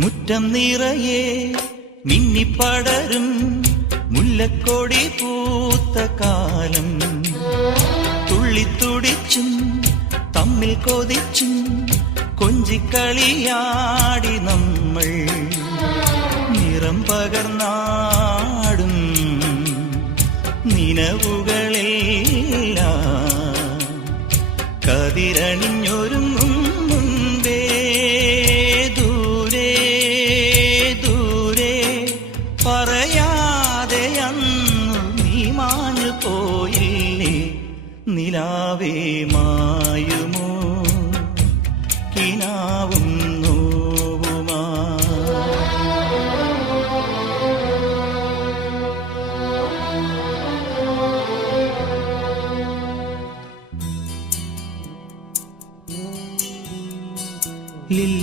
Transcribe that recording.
മുറ്റം നിറയെ മിന്നിപ്പടരും മുല്ലക്കൊടി പൂത്ത കാലം. തുള്ളിത്തുടിച്ചും തമ്മിൽ കൊതിച്ചും കൊഞ്ചിക്കളിയാടി നമ്മൾ. നിറം പകർന്നാടും നിനവുകളെല്ലാം കതിരണിഞ്ഞൊരുങ്ങും